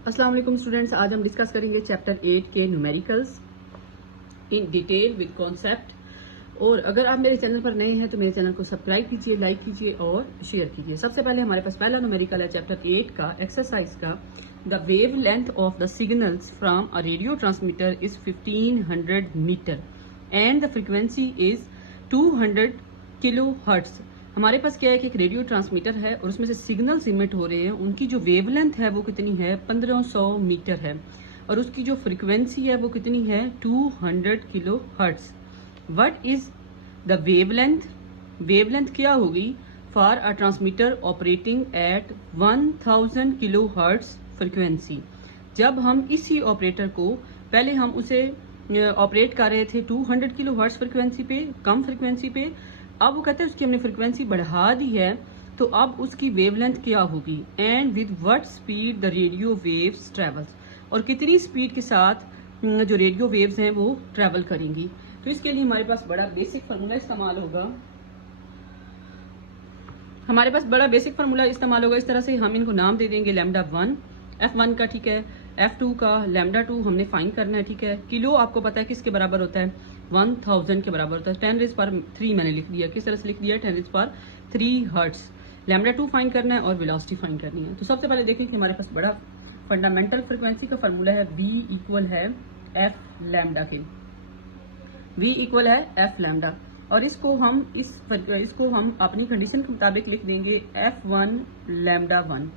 अस्सलाम वालेकुम स्टूडेंट्स, आज हम डिस्कस करेंगे चैप्टर 8 के numericals in detail with concept. और अगर आप मेरे चैनल पर नए हैं तो मेरे चैनल को सब्सक्राइब कीजिए, लाइक कीजिए और शेयर कीजिए। सबसे पहले हमारे पास पहला न्यूमेरिकल है चैप्टर 8 का एक्सरसाइज का। The wavelength of the signals from a radio transmitter is 1500 metre and the frequency is 200 kilohertz. हमारे पास क्या है कि एक रेडियो ट्रांसमीटर है और उसमें से सिग्नल्स इमिट हो रहे हैं, उनकी जो वेवलेंथ है वो कितनी है 1500 मीटर है और उसकी जो फ्रीक्वेंसी है वो कितनी है 200 kilo hertz. What is the wavelength? Wavelength क्या होगी for a transmitter operating eight 1000 kilo hertz frequency. जब हम इसी ऑपरेटर को पहले हम उसे ऑपरेट कर रहे थे 200 किलो हर्ट्ज फ्रीक्वेंसी पे, कम फ्रीक्वेंसी पे, अब वो कहते हैं उसकी हमने फ्रीक्वेंसी बढ़ा दी है तो अब उसकी वेवलेंथ क्या होगी and with what speed the radio waves travels, और कितनी स्पीड के साथ जो रेडियो वेव्स हैं वो ट्रेवल करेंगी। तो इसके लिए हमारे पास बड़ा बेसिक फार्मूला इस्तेमाल होगा। इस तरह से हम इनको नाम दे देंगे लैम्डा 1 F1 का, ठीक है, F2 का, लैम्डा 2 हमने फाइंड करना है, ठीक है। किलो आपको पता है किसके बराबर होता है 1000 के बराबर होता है। 10⁻³ मैंने लिख दिया, किस तरह से लिख दिया 10⁻³ हर्ट्ज। लैम्डा 2 फाइंड करना है और वेलोसिटी फाइंड करनी है। तो सबसे पहले देखें कि हमारे पास बड़ा फंडामेंटल फ्रिक्वेंसी का फार्मूला है V इक्वल है F लैम्डा के। V इक्वल है F लैम्डा और इसको हम अपनी कंडीशन के मुताबिक लिख देंगे F1 लैम्डा 1।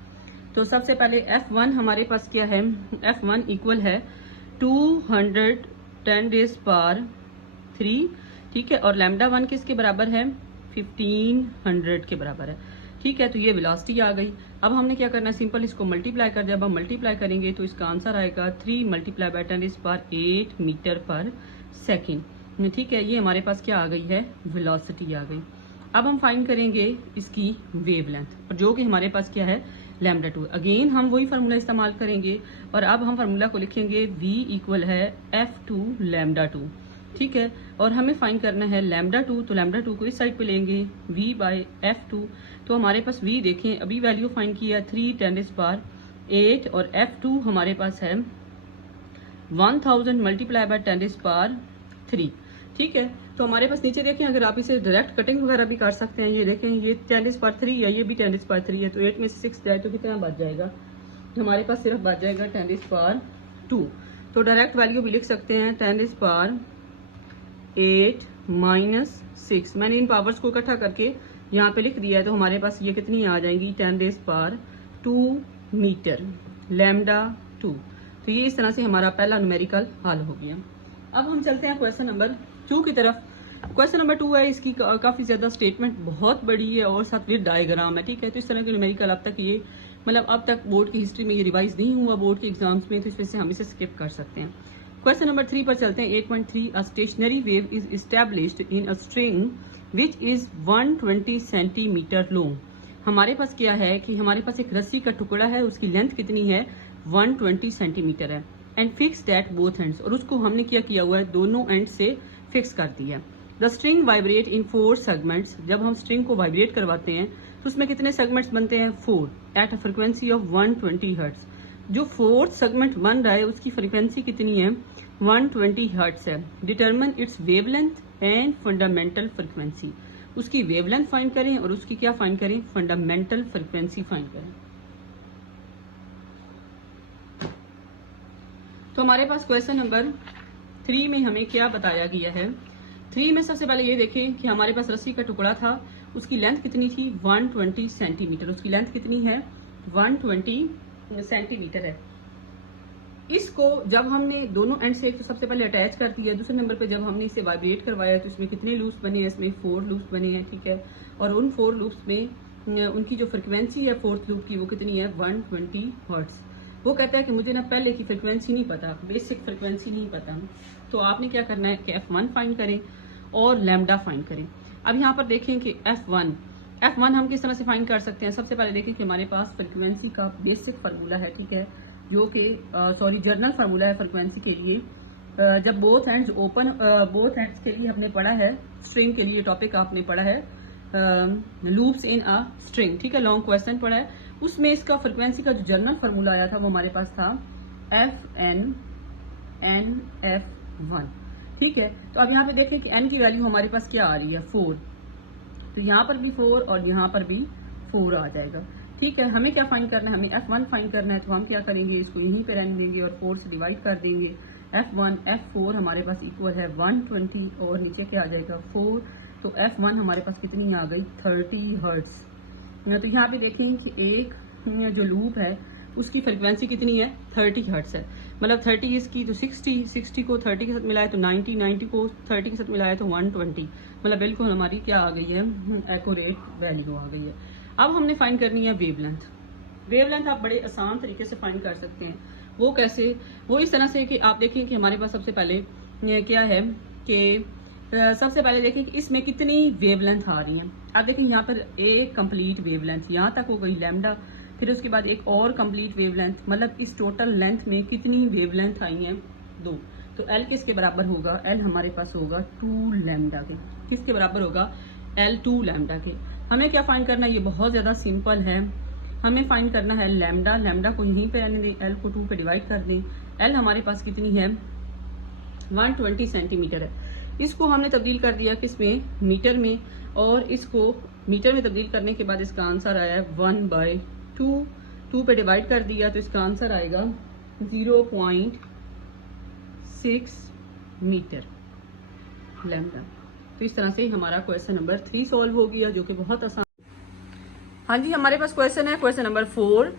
तो सबसे पहले F1 हमारे पास क्या है, F1 इक्वल है 210⁻³, ठीक है, और लैम्डा 1 किसके बराबर है 1500 के बराबर है, ठीक है। तो ये वेलोसिटी आ गई। अब हमने क्या करना है, सिंपल इसको मल्टीप्लाई कर, जब हम मल्टीप्लाई करेंगे तो इसका आंसर आएगा 3 × 10⁸ मीटर पर सेकेंड, ठीक है। ये हमारे पास क्या आ गई है, वेलोसिटी आ गई। अब हम फाइंड करेंगे इसकी वेवलेंथ, और जो कि हमारे पास क्या है लैम्डा 2। अगेन हम वही फार्मूला इस्तेमाल करेंगे और अब हम फार्मूला को लिखेंगे V इक्वल है F2 लैम्डा 2, ठीक है। और हमें फाइंड करना है लैम्डा 2, तो लैम्डा 2 को इस साइड पे लेंगे V/F2। तो हमारे पास V देखें, अभी वैल्यू फाइंड किया 3×10⁸ और F2 हमारे पास है 1000 × 10⁻³, ठीक है। तो हमारे पास नीचे देखें, अगर आप इसे डायरेक्ट कटिंग वगैरह भी कर सकते हैं, ये देखें ये 10⁻³ है, ये भी 10⁻³ है, तो 8 में से 6 जाए तो कितना बच जाएगा, हमारे पास सिर्फ बच जाएगा 10⁻²। तो डायरेक्ट वैल्यू भी लिख सकते हैं 10⁻8 - 6। मैंने इन पावर्स को इकट्ठा करके यहाँ पे लिख दिया है, तो हमारे पास ये कितनी आ जाएंगी 10⁻² मीटर लैम्डा 2। तो ये इस तरह से हमारा पहला न्यूमेरिकल हल हो गया। अब हम चलते हैं क्वेश्चन नंबर 2 की तरफ। क्वेश्चन नंबर 2 है, इसकी काफी ज्यादा स्टेटमेंट बहुत बड़ी है और साथ विद डायग्राम है, ठीक है। तो इस तरह के न्यूमेरिकल अब तक ये अब तक बोर्ड की हिस्ट्री में ये रिवाइज नहीं हुआ बोर्ड के एग्जाम्स में, तो इस वजह से हम इसे स्किप कर सकते हैं। क्वेश्चन नंबर 3 पर चलते हैं। 8.3 a stationary wave is established in a string which is 120 centimetre long. हमारे पास क्या है कि हमारे पास एक रस्सी का टुकड़ा है, उसकी लेंथ कितनी है 120 सेंटीमीटर है, and fix at both ends, और उसको हमने क्या किया हुआ है दोनों एंड से फिक्स कर दिया। The string vibrate in 4 segments. जब हम स्ट्रिंग को वाइब्रेट करवाते हैं तो उसमें कितने सेगमेंट्स बनते हैं 4 at a frequency of 120 hertz. जो 4th सेगमेंट बन रहा है उसकी फ्रिक्वेंसी कितनी है 120 हर्ट्ज है। Determine it's wavelength and fundamental frequency. उसकी वेवलेंथ फाइंड करें और उसकी क्या फाइंड करें, फंडामेंटल फ्रिक्वेंसी फाइंड करें। तो हमारे पास क्वेश्चन नंबर 3 में हमें क्या बताया गया है। 3 में सबसे पहले ये देखें कि हमारे पास रस्सी का टुकड़ा था, उसकी लेंथ कितनी थी 120 सेंटीमीटर। उसकी लेंथ कितनी है 120 सेंटीमीटर है। इसको जब हमने दोनों एंड से तो सबसे पहले अटैच कर दिया, दूसरे नंबर पे जब हमने इसे वाइब्रेट करवाया तो इसमें कितने लूप्स बने हैं, इसमें 4 लूप्स बने हैं, ठीक है। और उन 4 लूप्स में उनकी जो फ्रिक्वेंसी है 4th लूप की वो कितनी है 120 हर्ट्ज। वो कहता है कि मुझे ना पहले की फ्रिक्वेंसी नहीं पता, बेसिक फ्रिक्वेंसी नहीं पता, तो आपने क्या करना है कि F1 फाइंड करें और लैम्डा फाइंड करें। अब यहाँ पर देखें कि F1 हम किस तरह से फाइंड कर सकते हैं। सबसे पहले देखें कि हमारे पास फ्रिक्वेंसी का बेसिक फार्मूला है, ठीक है, जो कि जर्नल फार्मूला है फ्रिक्वेंसी के लिए। जब both ends open, both ends के लिए हमने पढ़ा है, स्ट्रिंग के लिए टॉपिक आपने पढ़ा है लूप्स इन अ स्ट्रिंग, ठीक है, लॉन्ग क्वेश्चन पढ़ा है। उसमें इसका फ्रिक्वेंसी का जो जनरल फार्मूला आया था वो हमारे पास था FN/NF1। ठीक है, तो अब यहाँ पे देखें कि n की वैल्यू हमारे पास क्या आ रही है 4, तो यहाँ पर भी 4 और यहाँ पर भी 4 आ जाएगा। ठीक है, हमें क्या फाइंड करना है, हमें F1 फाइंड करना है। तो हम क्या करेंगे, इसको यहीं पे रहने देंगे और 4 से डिवाइड कर देंगे। F1 F4 हमारे पास इक्वल है 120 और नीचे क्या आ जाएगा 4, तो F1 हमारे पास कितनी आ गई 30 हर्ट्ज। तो यहाँ पे देखें कि एक जो लूप है उसकी फ्रिक्वेंसी कितनी है 30 हर्ट्ज है, मतलब 30 इसकी तो 60 को 30 के साथ मिलाए तो 90 को 30 के साथ मिलाए तो 120, मतलब बिल्कुल हमारी क्या आ गई है एक्यूरेट वैल्यू आ गई है। अब हमने फाइंड करनी है वेवलेंथ। वेवलेंथ आप बड़े आसान तरीके से फाइंड कर सकते हैं। वो कैसे, वो इस तरह से कि आप देखें कि हमारे पास सबसे पहले क्या है कि सबसे पहले देखें कि इसमें कितनी वेवलेंथ आ रही है। आप देखें यहाँ पर एक कंप्लीट वेवलेंथ यहाँ तक हो गई लैम्डा, फिर उसके बाद एक और कंप्लीट वेवलेंथ, मतलब इस टोटल लेंथ में कितनी वेवलेंथ आई हैं 2। तो L किसके बराबर होगा, L हमारे पास होगा 2 लैम्डा के। किसके बराबर होगा L 2 लैम्डा के। हमें क्या फाइंड करना है, ये बहुत ज्यादा सिंपल है। हमें फाइंड करना है लैम्डा, लैम्डा को यहीं पे रहने दें, L को 2 पे डिवाइड कर दें। L हमारे पास कितनी है 120 सेंटीमीटर है। इसको हमने तब्दील कर दिया किसमें मीटर में, और इसको मीटर में तब्दील करने के बाद इसका आंसर आया है 1/2। 2 पे डिवाइड कर दिया तो इसका आंसर आएगा 0.6 मीटर लैम्डा। तो इस तरह से हमारा क्वेश्चन नंबर 3 सॉल्व हो गया, जो कि बहुत आसान। हाँ जी, हमारे पास क्वेश्चन है question number 4।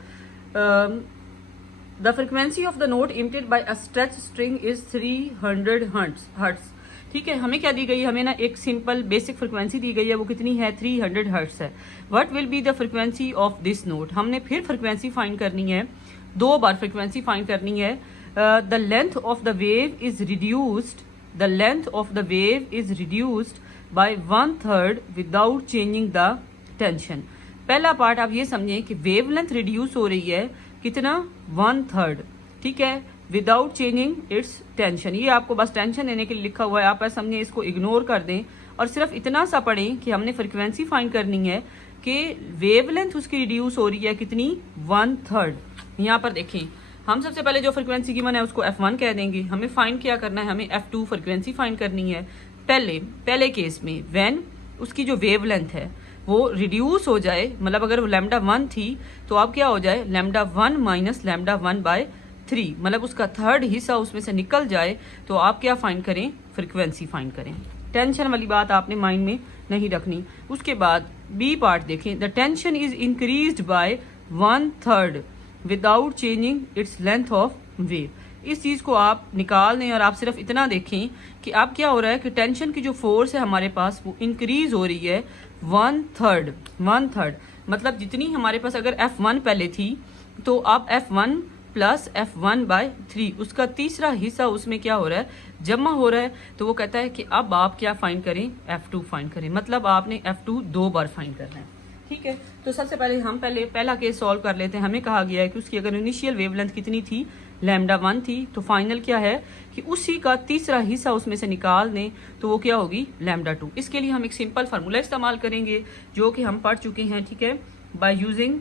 The frequency of the note emitted by a stretch string is 300 hertz. ठीक है, हमें क्या दी गई है, हमें ना एक सिंपल बेसिक फ्रिक्वेंसी दी गई है, वो कितनी है 300 हर्ट्ज है। What will be the frequency of this note. हमने फिर फ्रिक्वेंसी फाइंड करनी है, 2 बार फ्रिक्वेंसी फाइंड करनी है। The length of the wave is reduced, the length of the wave is reduced by 1/3 without changing the tension. पहला part आप ये समझें कि वेव लेंथ रिड्यूस हो रही है कितना 1/3, ठीक है, विदाउट चेंजिंग इट्स टेंशन। ये आपको बस टेंशन देने के लिए लिखा हुआ है, आप ऐसा समझें, इसको इग्नोर कर दें और सिर्फ इतना सा पढ़ें कि हमने फ्रिक्वेंसी फाइंड करनी है कि वेवलेंथ उसकी रिड्यूस हो रही है कितनी 1/3। यहाँ पर देखें, हम सबसे पहले जो फ्रिक्वेंसी गिवन है उसको F1 कह देंगे। हमें फाइंड क्या करना है, हमें F2 फ्रिक्वेंसी फाइंड करनी है। पहले केस में व्हेन उसकी जो वेवलेंथ है वो रिड्यूस हो जाए, मतलब अगर वो लैम्डा 1 थी तो अब क्या हो जाए लैम्डा 1 माइनस लैम्डा 1/3, मतलब उसका 1/3 हिस्सा उसमें से निकल जाए, तो आप क्या फाइंड करें, फ्रिक्वेंसी फाइंड करें। टेंशन वाली बात आपने माइंड में नहीं रखनी। उसके बाद बी पार्ट देखें, the tension is increased by 1/3 without changing its length of wave. इस चीज को आप निकाल दें और आप सिर्फ इतना देखें कि अब क्या हो रहा है कि टेंशन की जो फोर्स है हमारे पास वो इंक्रीज हो रही है 1/3, मतलब जितनी हमारे पास अगर F1 पहले थी तो अब F1 प्लस F1/3 उसका तीसरा हिस्सा उसमें क्या हो रहा है जमा हो रहा है। तो वो कहता है कि अब आप क्या फाइंड करें, F2 फाइंड करें, मतलब आपने F2 2 बार फाइंड करना है। ठीक है, तो सबसे पहले हम पहला केस सॉल्व कर लेते हैं। हमें कहा गया है कि उसकी अगर इनिशियल वेवलेंथ कितनी थी लैम्डा 1 थी, तो फाइनल क्या है कि उसी का तीसरा हिस्सा उसमें से निकाल दें तो वो क्या होगी लैम्डा 2। इसके लिए हम एक सिंपल फार्मूला इस्तेमाल करेंगे जो कि हम पढ़ चुके हैं, ठीक है, बाय यूजिंग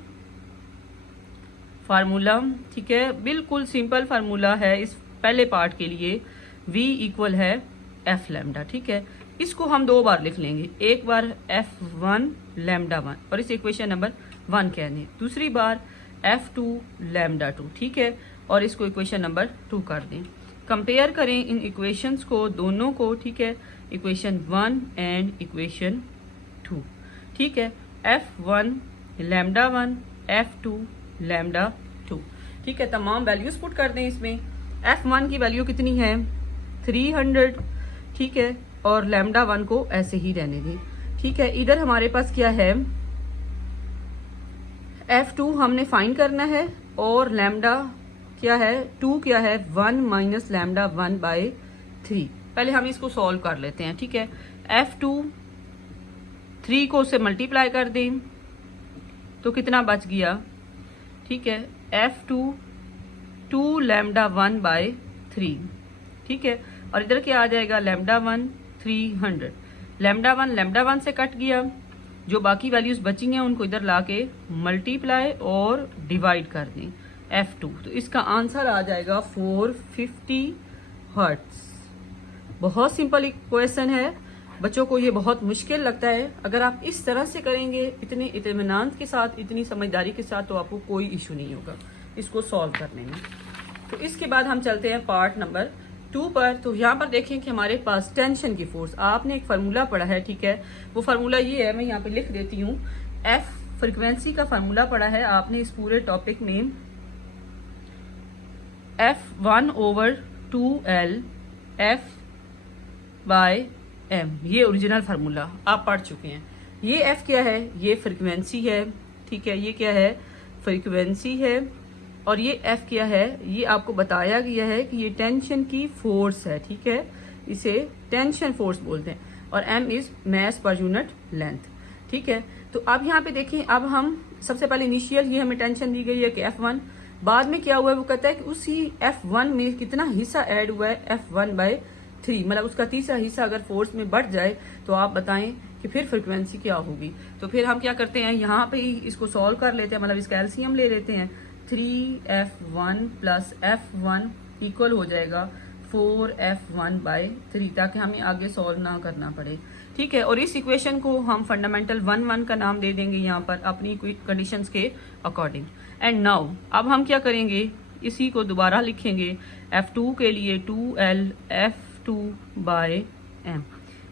फार्मूला। ठीक है, बिल्कुल सिंपल फार्मूला है इस पहले पार्ट के लिए, V इक्वल है F लैम्डा। ठीक है, इसको हम 2 बार लिख लेंगे, एक बार F1 लैम्डा 1 और इस इक्वेशन नंबर 1 कह दें, दूसरी बार F2 लैम्डा 2। ठीक है, और इसको इक्वेशन नंबर 2 कर दें। कंपेयर करें इन इक्वेशंस को दोनों को, ठीक है, इक्वेशन 1 एंड इक्वेशन 2। ठीक है, F1 लैम्डा 1 F2 लैम्डा 2। ठीक है, तमाम वैल्यूज पुट कर दें इसमें। F1 की वैल्यू कितनी है 300, ठीक है, और लैम्डा 1 को ऐसे ही रहने दें। ठीक है, इधर हमारे पास क्या है F2 हमने फाइंड करना है और लैम्डा क्या है 2 क्या है 1 माइनस लैम्डा 1/3। पहले हम इसको सॉल्व कर लेते हैं। ठीक है, F2 3 को उससे मल्टीप्लाई कर दें तो कितना बच गया, ठीक है, F2 2 लैम्डा 1/3। ठीक है, और इधर क्या आ जाएगा लैम्डा 1 300, लैम्डा 1 से कट गया, जो बाकी वैल्यूज बची हैं उनको इधर लाके मल्टीप्लाई और डिवाइड कर दें F2, तो इसका आंसर आ जाएगा 450 हर्ट्ज। बहुत सिंपल क्वेश्चन है, बच्चों को ये बहुत मुश्किल लगता है। अगर आप इस तरह से करेंगे इतने इत्मीनान के साथ, इतनी समझदारी के साथ, तो आपको कोई इशू नहीं होगा इसको सॉल्व करने में। तो इसके बाद हम चलते हैं पार्ट नंबर 2 पर। तो यहाँ पर देखें कि हमारे पास टेंशन की फोर्स, आपने एक फार्मूला पढ़ा है, ठीक है, वो फार्मूला ये है, मैं यहाँ पे लिख देती हूँ। F फ्रिक्वेंसी का फार्मूला पढ़ा है आपने इस पूरे टॉपिक में, F1/2L F/m, ये ओरिजिनल फार्मूला आप पढ़ चुके हैं। ये F क्या है, ये फ्रिक्वेंसी है, ठीक है, ये क्या है, फ्रिक्वेंसी है। और ये F क्या है, ये आपको बताया गया है कि ये टेंशन की फोर्स है, ठीक है, इसे टेंशन फोर्स बोलते हैं। और M is mass per unit length, ठीक है। तो अब यहाँ पे देखें, अब हम सबसे पहले इनिशियल ये हमें टेंशन दी गई है कि F1, बाद में क्या हुआ है वो कहता है कि उसी F1 में कितना हिस्सा ऐड हुआ है, F1/3, मतलब उसका तीसरा हिस्सा अगर फोर्स में बढ़ जाए तो आप बताएं कि फिर फ्रिक्वेंसी क्या होगी। तो फिर हम क्या करते हैं, यहाँ पे ही इसको सॉल्व कर लेते हैं, मतलब इसका एलसीएम ले लेते हैं। 3F1 + F1 इक्वल हो जाएगा 4F1/3, ताकि हमें आगे सॉल्व ना करना पड़े, ठीक है। और इस इक्वेशन को हम फंडामेंटल 1 का नाम दे देंगे यहाँ पर अपनी कंडीशंस के अकॉर्डिंग। एंड नाउ अब हम क्या करेंगे, इसी को दोबारा लिखेंगे F2 के लिए 2L F2/m।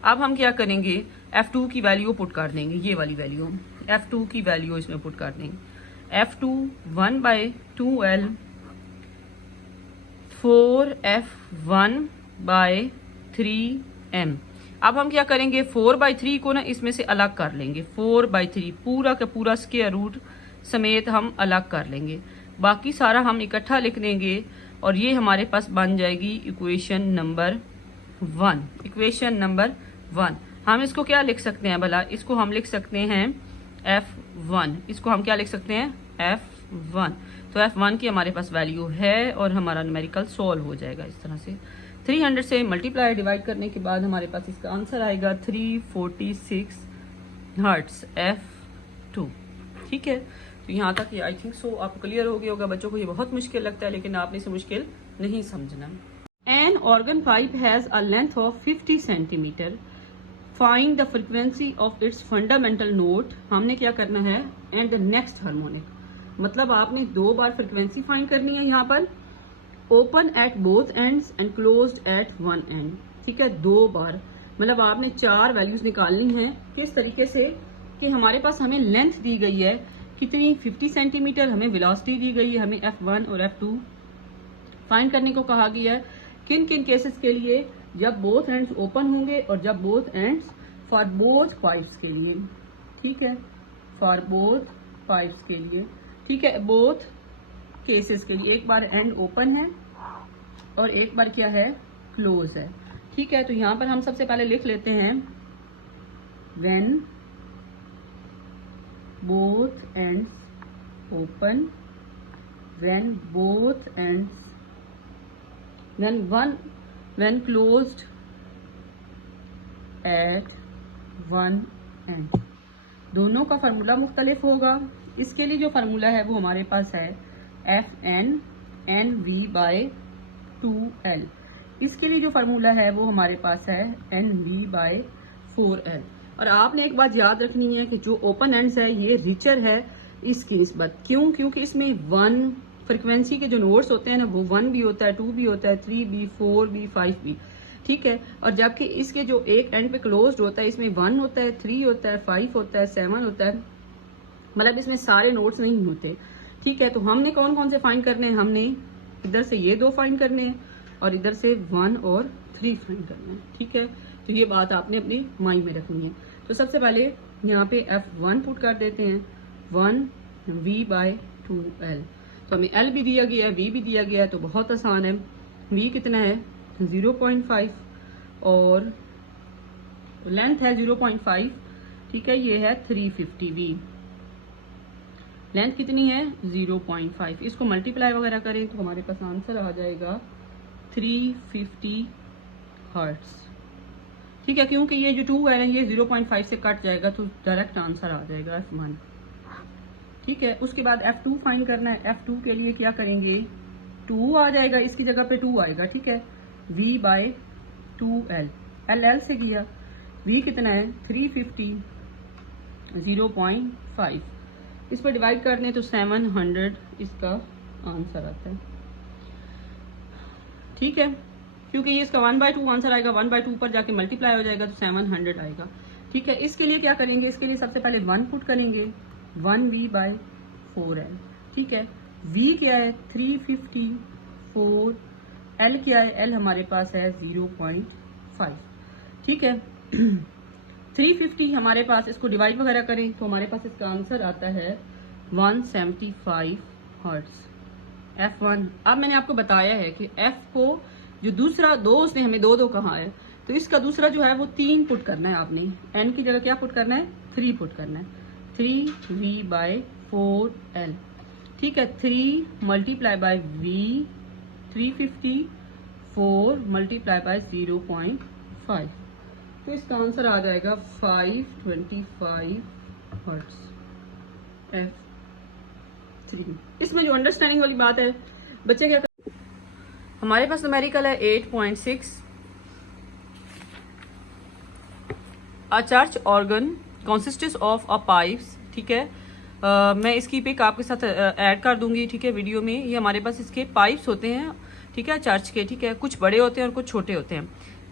अब हम क्या करेंगे, F2 की वैल्यू पुट कर देंगे, ये वाली वैल्यू F2 की वैल्यू इसमें पुट कर देंगे। F2 1/2L 4F1/3m। अब हम क्या करेंगे, 4/3 को ना इसमें से अलग कर लेंगे, 4/3 पूरा का पूरा स्क्वायर रूट समेत हम अलग कर लेंगे, बाकी सारा हम इकट्ठा लिख देंगे और ये हमारे पास बन जाएगी इक्वेशन नंबर 1। इक्वेशन नंबर 1 हम इसको क्या लिख सकते हैं भला, इसको हम लिख सकते हैं F1, इसको हम क्या लिख सकते हैं F1। तो F1 की हमारे पास वैल्यू है और हमारा न्यूमेरिकल सॉल्व हो जाएगा इस तरह से। 300 से मल्टीप्लाई डिवाइड करने के बाद हमारे पास इसका आंसर आएगा 346 हर्ट्ज F2, ठीक है। तो यहाँ तक ये आई थिंक सो आपको क्लियर हो गया होगा। बच्चों को ये बहुत मुश्किल लगता है, लेकिन आपने इसे मुश्किल नहीं समझना। An organ pipe has a length of 50 centimetre, find the frequency of its fundamental note. हमने क्या करना है, एंड द नेक्स्ट हार्मोनिक, मतलब आपने 2 बार फ्रिक्वेंसी फाइंड करनी है यहाँ पर, open at both ends and closed eight one and, ठीक है, 2 बार, मतलब आपने 4 वैल्यूज निकालनी है। किस तरीके से कि हमारे पास हमें लेंथ दी गई है कितनी, 50 सेंटीमीटर, हमें वेलोसिटी दी गई है, हमें F1 और F2 फाइंड करने को कहा गया है। किन किन केसेस के लिए, जब बोथ एंड्स ओपन होंगे और जब both ends for both pipes के लिए, ठीक है, फॉर बोथ पाइप्स के लिए, ठीक है, बोथ केसेस के लिए। एक बार एंड ओपन है और एक बार क्या है, क्लोज है, ठीक है। तो यहां पर हम सबसे पहले लिख लेते हैं when both ends open, when both ends, when closed at one end। दोनों का फार्मूला मुख्तलिफ होगा। इसके लिए जो फार्मूला है वो हमारे पास है FNNV/2L। इसके लिए जो फार्मूला है वो हमारे पास है NV/4L। और आपने एक बात याद रखनी है कि जो ओपन एंड्स है ये रिचर है इसकी निस्बत। क्यों? क्योंकि इसमें 1 फ्रिक्वेंसी के जो नोट्स होते हैं ना वो 1 भी होता है, 2 भी होता है, 3 भी, 4 भी, 5 भी, ठीक है। और जबकि इसके जो एक एंड पे क्लोज्ड होता है इसमें 1 होता है, 3 होता है, 5 होता है, 7 होता है, मतलब इसमें सारे नोट्स नहीं होते, ठीक है। तो हमने कौन कौन से फाइंड करने हैं, हमने इधर से ये 2 फाइंड करने हैं और इधर से 1 और 3 फाइंड करने हैं, ठीक है। तो ये बात आपने अपनी माइंड में रखनी है। तो सबसे पहले यहाँ पे F1 पुट कर देते हैं, 1V/2L। तो हमें L भी दिया गया है, V भी दिया गया है, तो बहुत आसान है। V कितना है 0.5 और लेंथ है 0.5, ठीक है, ये है 350 V। लेंथ कितनी है 0.5, इसको मल्टीप्लाई वगैरह करें तो हमारे पास आंसर आ जाएगा 350 हर्ट्ज, ठीक है, क्योंकि ये जो 2 है ना ये 0.5 से कट जाएगा तो डायरेक्ट आंसर आ जाएगा F1। ठीक है, उसके बाद F2 फाइंड करना है। F2 के लिए क्या करेंगे, 2 आ जाएगा, इसकी जगह पे 2 आएगा। ठीक है, V/2L, L से किया, V कितना है 350, 0.5 इस पर डिवाइड करने तो 700 इसका आंसर आता है। ठीक है, क्योंकि ये इसका 1/2 आंसर आएगा, 1/2 पर जाके मल्टीप्लाई हो जाएगा तो 700 आएगा। ठीक है, इसके लिए क्या करेंगे, इसके लिए सबसे पहले 1 पुट करेंगे, 1V/4L। ठीक है, V क्या है 350, 4, L क्या है, L हमारे पास है 0.5। ठीक है, 350 हमारे पास, इसको डिवाइड वगैरह करें तो हमारे पास इसका आंसर आता है 175 हर्ट्ज F1। अब मैंने आपको बताया है कि F को जो दूसरा 2 उसने हमें 2 कहा है, तो इसका दूसरा जो है वो 3 पुट करना है आपने। N की जगह क्या पुट करना है, 3 पुट करना है, 3V/4L। ठीक है, 3 multiply by V, 350, 4 multiply by 0.5, तो इसका आंसर आ जाएगा 525 हर्ट्ज F3। इसमें जो अंडरस्टैंडिंग वाली बात है बच्चे क्या हमारे पास न्यूमेरिकल है 8.6। अ church organ consists of a pipes. ठीक है, मैं इसकी पिक आपके साथ ऐड कर दूंगी। ठीक है, वीडियो में। ये हमारे पास इसके पाइप्स होते हैं। ठीक है, चर्च के। ठीक है, कुछ बड़े होते हैं और कुछ छोटे होते हैं।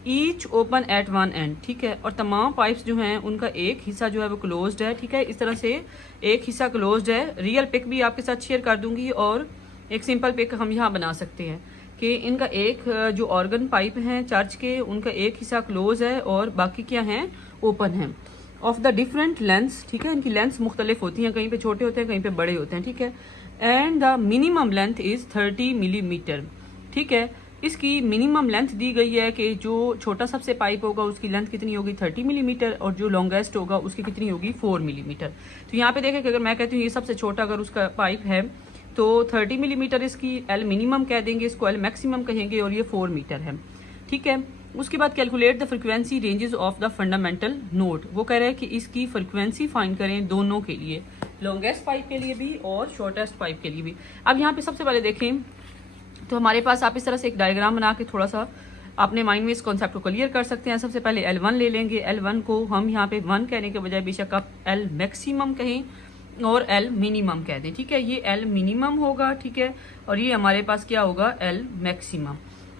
Each open at one and. ठीक है, और तमाम पाइप्स जो हैं उनका एक हिस्सा जो है वो क्लोज्ड है। ठीक है, इस तरह से एक हिस्सा क्लोज्ड है। रियल पिक भी आपके साथ शेयर कर दूंगी और एक सिंपल पिक हम यहाँ बना सकते हैं कि इनका एक जो ऑर्गन पाइप हैं चर्च के, उनका एक हिस्सा क्लोज है और बाकी क्या हैं, ओपन है। Of the different lengths. ठीक है, इनकी लेंथ्स मुख्तलिफ होती हैं, कहीं पे छोटे होते हैं, कहीं पे बड़े होते हैं। ठीक है, and the minimum length is 30 millimetre. ठीक है, इसकी मिनिमम लेंथ दी गई है कि जो छोटा सबसे पाइप होगा उसकी लेंथ कितनी होगी 30 मिलीमीटर और जो लॉन्गेस्ट होगा उसकी कितनी होगी 4 मिलीमीटर। तो यहाँ पे देखें कि अगर मैं कहती हूँ ये सबसे छोटा अगर उसका पाइप है तो 30 मिलीमीटर इसकी एल मिनिमम कह देंगे, इसको एल मैक्सिमम कहेंगे और ये 4 मीटर है। ठीक है, उसके बाद calculate the frequency ranges of the fundamental node. वो कह रहे हैं कि इसकी फ्रिक्वेंसी फाइंड करें दोनों के लिए, लॉन्गेस्ट पाइप के लिए भी और शॉर्टेस्ट पाइप के लिए भी। अब यहाँ पे सबसे पहले देखें तो हमारे पास आप इस तरह से एक डायग्राम बना के थोड़ा सा अपने माइंड में इस कॉन्सेप्ट को क्लियर कर सकते हैं। सबसे पहले L1 ले लेंगे। L1 को हम यहाँ पे 1 कहने के बजाय बेशक आप L मैक्सिमम कहें और L मिनिमम कह दें। ठीक है, ये L मिनिमम होगा। ठीक है, और ये हमारे पास क्या होगा L मैक्सिमम।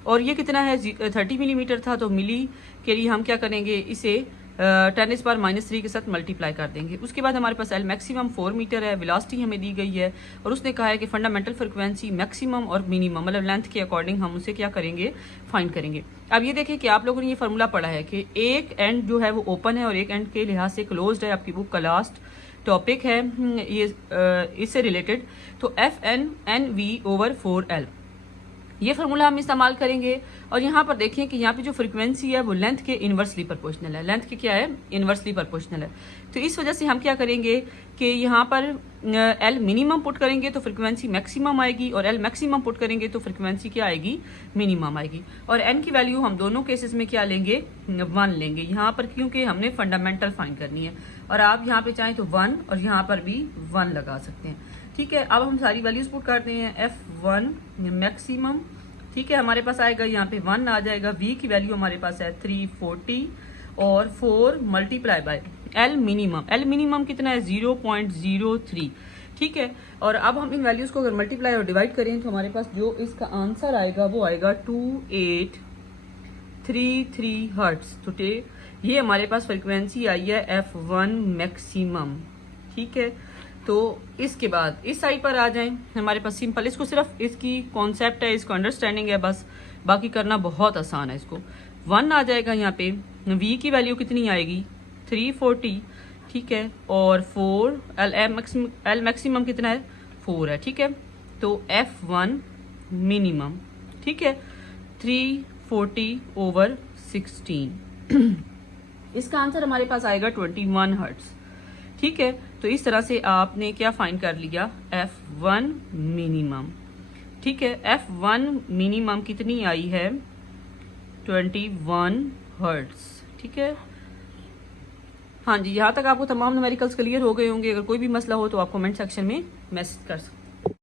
और ये कितना है 30 मिलीमीटर था, तो मिली के लिए हम क्या करेंगे, इसे 10⁻³ के साथ मल्टीप्लाई कर देंगे। उसके बाद हमारे पास एल मैक्सिमम 4 मीटर है, वेलोसिटी हमें दी गई है और उसने कहा है कि फंडामेंटल फ्रिक्वेंसी मैक्सिमम और मिनिमम मतलब लेंथ के अकॉर्डिंग हम उसे क्या करेंगे, फाइंड करेंगे। अब ये देखिए कि आप लोगों ने ये फार्मूला पढ़ा है कि एक एंड जो है वो ओपन है और एक एंड के लिहाज से क्लोज्ड है। आपकी बुक का लास्ट टॉपिक है ये इससे रिलेटेड। तो FN/NV/4L ये फार्मूला हम इस्तेमाल करेंगे। और यहाँ पर देखें कि यहाँ पे जो फ्रीक्वेंसी है वो लेंथ के इन्वर्सली प्रोपोर्शनल है। लेंथ के क्या है, इन्वर्सली प्रोपोर्शनल है। तो इस वजह से हम क्या करेंगे कि यहाँ पर एल मिनिमम पुट करेंगे तो फ्रीक्वेंसी मैक्सिमम आएगी और एल मैक्सिमम पुट करेंगे तो फ्रीक्वेंसी क्या आएगी, मिनिमम आएगी। और एन की वैल्यू हम दोनों केसेस में क्या लेंगे, 1 लेंगे यहाँ पर, क्योंकि हमने फंडामेंटल फाइंड करनी है। और आप यहाँ पे चाहें तो 1 और यहाँ पर भी 1 लगा सकते हैं। ठीक है, अब हम सारी वैल्यूज पुट करते हैं। F1 मैक्सिमम, ठीक है, हमारे पास आएगा यहाँ पे 1 आ जाएगा। V की वैल्यू हमारे पास है 340 और 4 multiply by L minimum. L minimum कितना है 0.03। ठीक है, और अब हम इन वैल्यूज को अगर मल्टीप्लाई और डिवाइड करें तो हमारे पास जो इसका आंसर आएगा वो आएगा 2833 हर्ट्ज। तो ये हमारे पास फ्रिक्वेंसी आई है F1 मैक्सिमम। ठीक है, तो इसके बाद इस साइड पर आ जाएं, हमारे पास सिंपल, इसको सिर्फ इसकी कॉन्सेप्ट है, इसको अंडरस्टैंडिंग है बस, बाकी करना बहुत आसान है। इसको 1 आ जाएगा यहाँ पे। V की वैल्यू कितनी आएगी 340। ठीक है, और 4 L मैक्सिमम कितना है 4 है। ठीक है, तो F1 मिनिमम, ठीक है, 340/16 इसका आंसर हमारे पास आएगा 21 हर्ट्ज। ठीक है, तो इस तरह से आपने क्या फाइंड कर लिया, F1 मिनिमम। ठीक है, F1 मिनिमम कितनी आई है 21 हर्ट्ज। ठीक है। हाँ जी, यहाँ तक आपको तमाम न्यूमेरिकल्स क्लियर हो गए होंगे। अगर कोई भी मसला हो तो आप कमेंट सेक्शन में मैसेज कर सकते हैं।